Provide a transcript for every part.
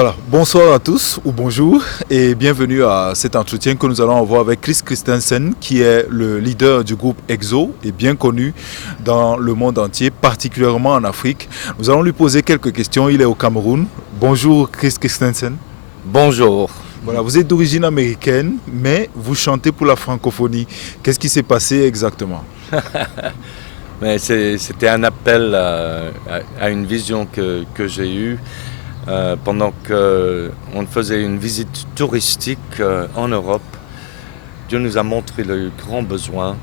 Voilà, bonsoir à tous ou bonjour et bienvenue à cet entretien que nous allons avoir avec Chris Christensen qui est le leader du groupe EXO et bien connu dans le monde entier, particulièrement en Afrique. Nous allons lui poser quelques questions, il est au Cameroun. Bonjour Chris Christensen. Bonjour. Voilà, vous êtes d'origine américaine mais vous chantez pour la francophonie. Qu'est-ce qui s'est passé exactement? Mais c'était un appel à une vision que j'ai eue pendant qu'on faisait une visite touristique en Europe. Dieu nous a montré le grand besoin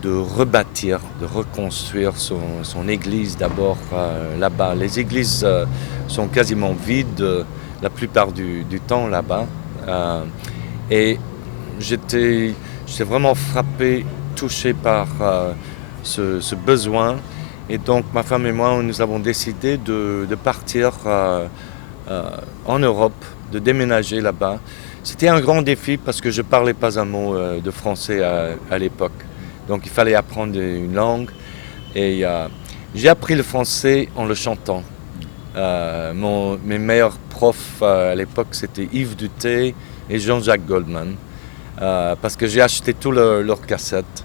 de rebâtir, de reconstruire son église d'abord là-bas. Les églises sont quasiment vides la plupart du temps là-bas. Et j'étais vraiment frappé, touché par ce besoin. Et donc ma femme et moi, nous avons décidé de partir en Europe, de déménager là-bas. C'était un grand défi parce que je ne parlais pas un mot de français à l'époque. Donc il fallait apprendre une langue. Et j'ai appris le français en le chantant. Mes meilleurs profs à l'époque, c'était Yves Duthé et Jean-Jacques Goldman. Parce que j'ai acheté tous leurs cassettes.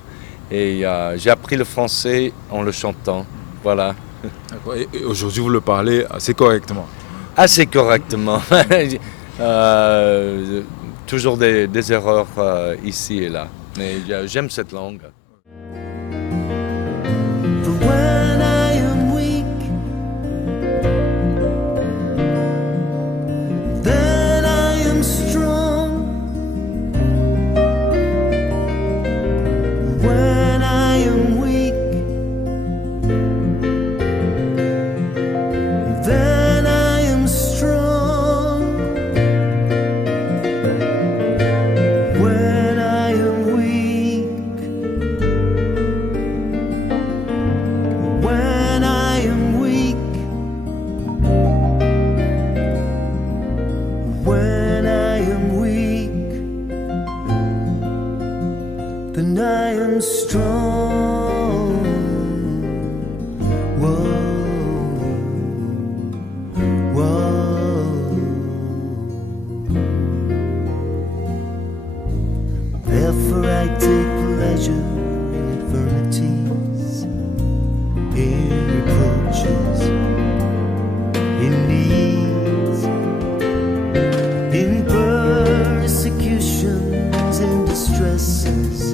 Et j'ai appris le français en le chantant. Voilà. Et aujourd'hui, vous le parlez assez correctement? Assez correctement. Toujours des erreurs ici et là. Mais j'aime cette langue. Then I am strong. Whoa, whoa. Therefore I take pleasure in infirmities, in reproaches, in needs, in persecutions, in distresses.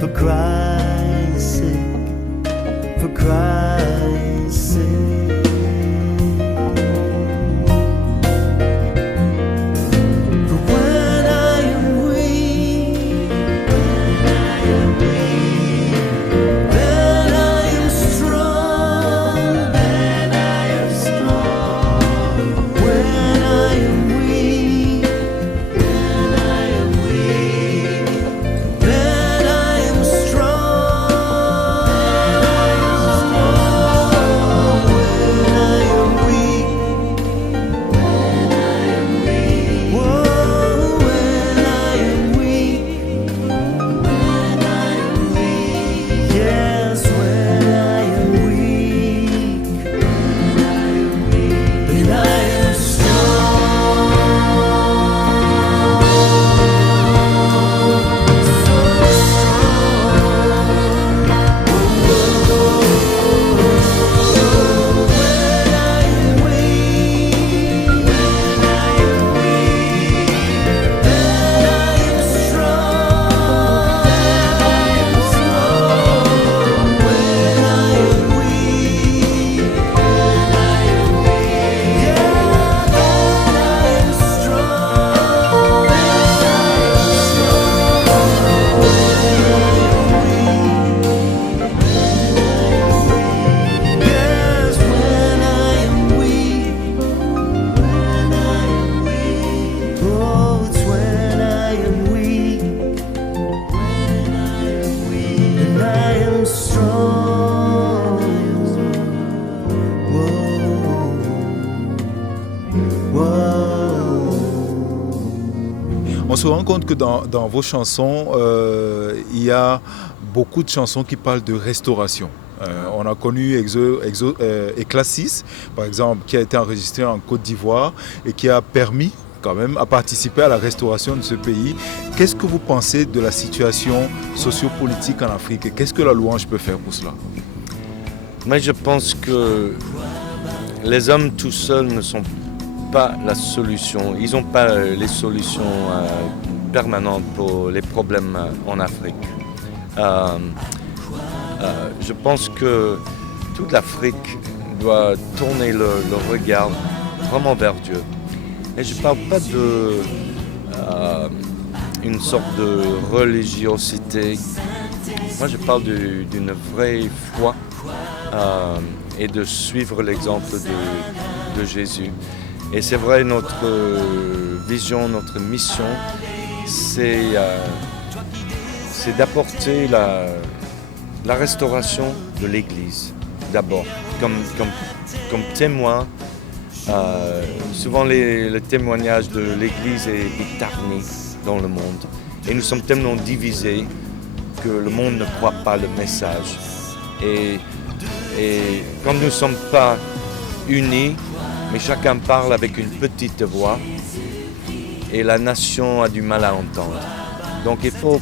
For Christ's sake, for Christ's sake. For when I am weak, then I am strong. Then I am strong. When I am weak, then I am weak. Then I am strong. When I am weak, when I am weak. Whoa, when I am weak, when I am weak. Yes, when I am weak, when I am weak. Then I am On se rend compte que dans vos chansons, il y a beaucoup de chansons qui parlent de restauration. On a connu Eclasis, par exemple, qui a été enregistré en Côte d'Ivoire et qui a permis quand même à participer à la restauration de ce pays. Qu'est-ce que vous pensez de la situation sociopolitique en Afrique et qu'est-ce que la louange peut faire pour cela? Mais je pense que les hommes tout seuls ne sont pas la solution. Ils n'ont pas les solutions permanentes pour les problèmes en Afrique. Je pense que toute l'Afrique doit tourner le regard vraiment vers Dieu. Et je ne parle pas d'une sorte de religiosité. Moi, je parle d'une vraie foi et de suivre l'exemple de Jésus. Et c'est vrai, notre vision, notre mission, c'est d'apporter la restauration de l'Église, d'abord, comme témoin. Souvent, le témoignage de l'Église est tarni dans le monde. Et nous sommes tellement divisés que le monde ne croit pas le message. Et quand nous ne sommes pas unis, mais chacun parle avec une petite voix, et la nation a du mal à entendre. Donc il faut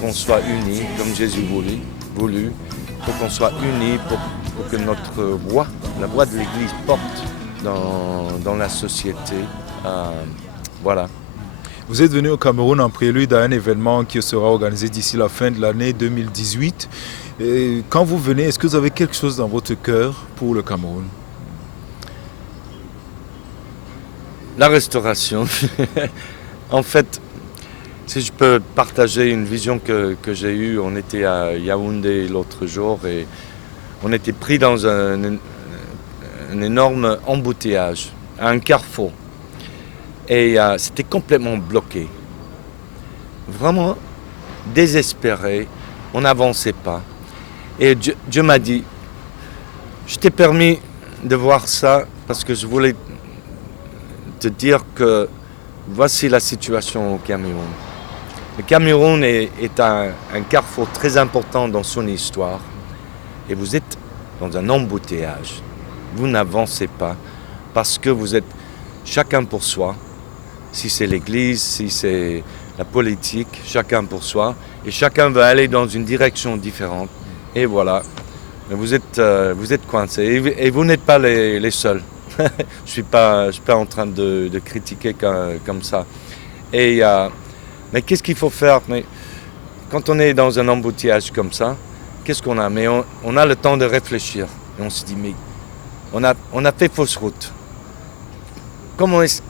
qu'on soit unis, comme Jésus voulu. Il faut qu'on soit unis pour que notre voix, la voix de l'Église, porte dans la société. Voilà. Vous êtes venu au Cameroun en prélude à un événement qui sera organisé d'ici la fin de l'année 2018. Et quand vous venez, est-ce que vous avez quelque chose dans votre cœur pour le Cameroun? La restauration. En fait, si je peux partager une vision que j'ai eue, on était à Yaoundé l'autre jour et on était pris dans un énorme embouteillage, à un carrefour. Et c'était complètement bloqué. Vraiment désespéré, on n'avançait pas. Et Dieu m'a dit, je t'ai permis de voir ça parce que je voulais te dire que voici la situation au Cameroun. Le Cameroun est un carrefour très important dans son histoire et vous êtes dans un embouteillage. Vous n'avancez pas parce que vous êtes chacun pour soi. Si c'est l'Église, si c'est la politique, chacun pour soi. Et chacun veut aller dans une direction différente. Et voilà, vous êtes coincés. Et vous n'êtes pas les seuls. Je ne suis pas en train de critiquer comme ça. Mais qu'est-ce qu'il faut faire? Mais quand on est dans un embouteillage comme ça, qu'est-ce qu'on a? Mais on a le temps de réfléchir. Et on se dit, mais on a fait fausse route. Comment est-ce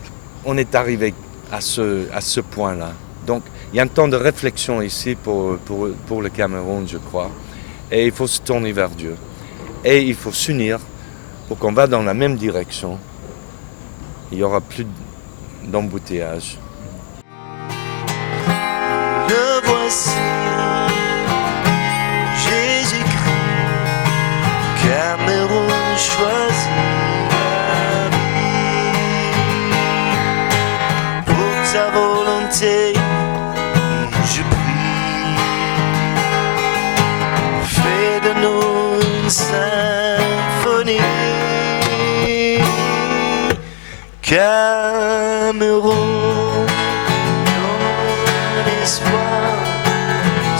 qu'on est arrivé à ce point-là? Donc, il y a un temps de réflexion ici pour le Cameroun, je crois. Et il faut se tourner vers Dieu. Et il faut s'unir pour qu'on va dans la même direction. Il n'y aura plus d'embouteillage. Le voici, Jésus-Christ, Cameroun choisit la vie. Pour ta volonté, je prie. Fais de nous une symphonie. Cameroun, ton espoir,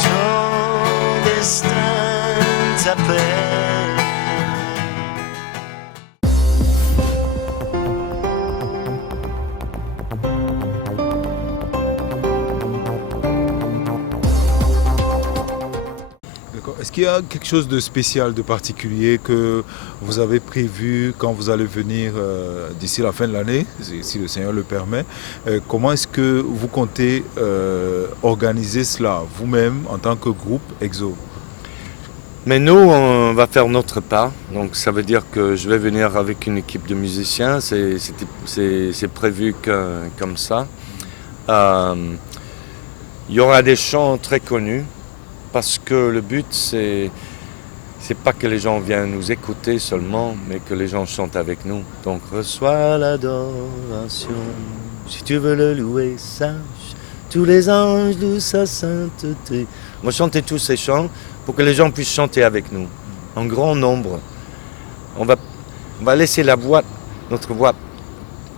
ton destin t'appelle. Est-ce qu'il y a quelque chose de spécial, de particulier que vous avez prévu quand vous allez venir d'ici la fin de l'année, si le Seigneur le permet? Comment est-ce que vous comptez organiser cela vous-même en tant que groupe EXO? Mais nous, on va faire notre part. Donc ça veut dire que je vais venir avec une équipe de musiciens. C'est prévu comme ça. Il y aura des chants très connus. Parce que le but, c'est pas que les gens viennent nous écouter seulement, mais que les gens chantent avec nous. Donc, reçois l'adoration. Si tu veux le louer, sache, tous les anges louent sa sainteté. On va chanter tous ces chants pour que les gens puissent chanter avec nous. en grand nombre. On va laisser notre voix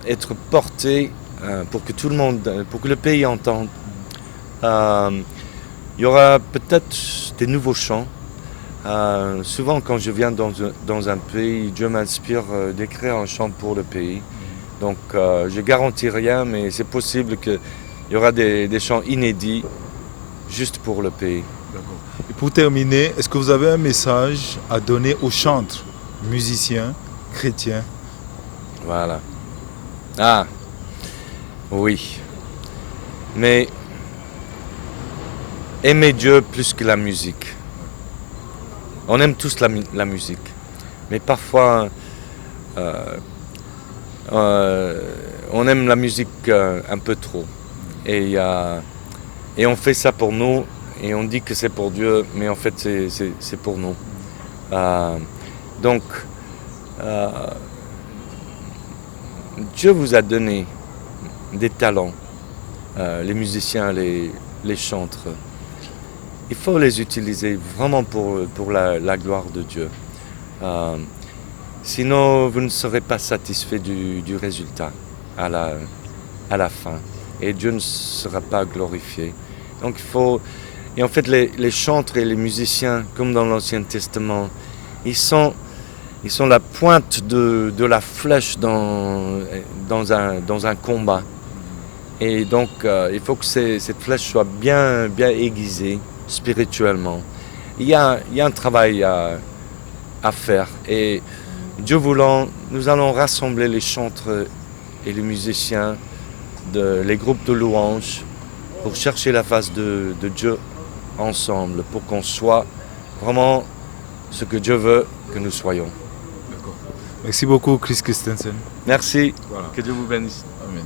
être portée pour que tout le monde, pour que le pays entende. Il y aura peut-être des nouveaux chants. Souvent quand je viens dans un pays, Dieu m'inspire d'écrire un chant pour le pays. Donc je garantis rien, mais c'est possible qu'il y aura des chants inédits juste pour le pays. Et pour terminer, est-ce que vous avez un message à donner aux chantres, musiciens, chrétiens? Voilà. Ah, oui. Mais aimez Dieu plus que la musique. On aime tous la musique, mais parfois on aime la musique un peu trop. Et on fait ça pour nous, et on dit que c'est pour Dieu, mais en fait c'est pour nous. Donc, Dieu vous a donné des talents, les musiciens, les chantres. Il faut les utiliser vraiment pour la gloire de Dieu. Sinon, vous ne serez pas satisfait du résultat à la fin. Et Dieu ne sera pas glorifié. Donc il faut... Et en fait, les chantres et les musiciens, comme dans l'Ancien Testament, ils sont la pointe de la flèche dans un combat. Et donc, il faut que cette flèche soit bien aiguisée spirituellement. Il y a un travail à faire. Et Dieu voulant, nous allons rassembler les chantres et les musiciens, les groupes de louanges, pour chercher la face de Dieu ensemble, pour qu'on soit vraiment ce que Dieu veut que nous soyons. Merci beaucoup, Chris Christensen. Merci. Voilà. Que Dieu vous bénisse. Amen.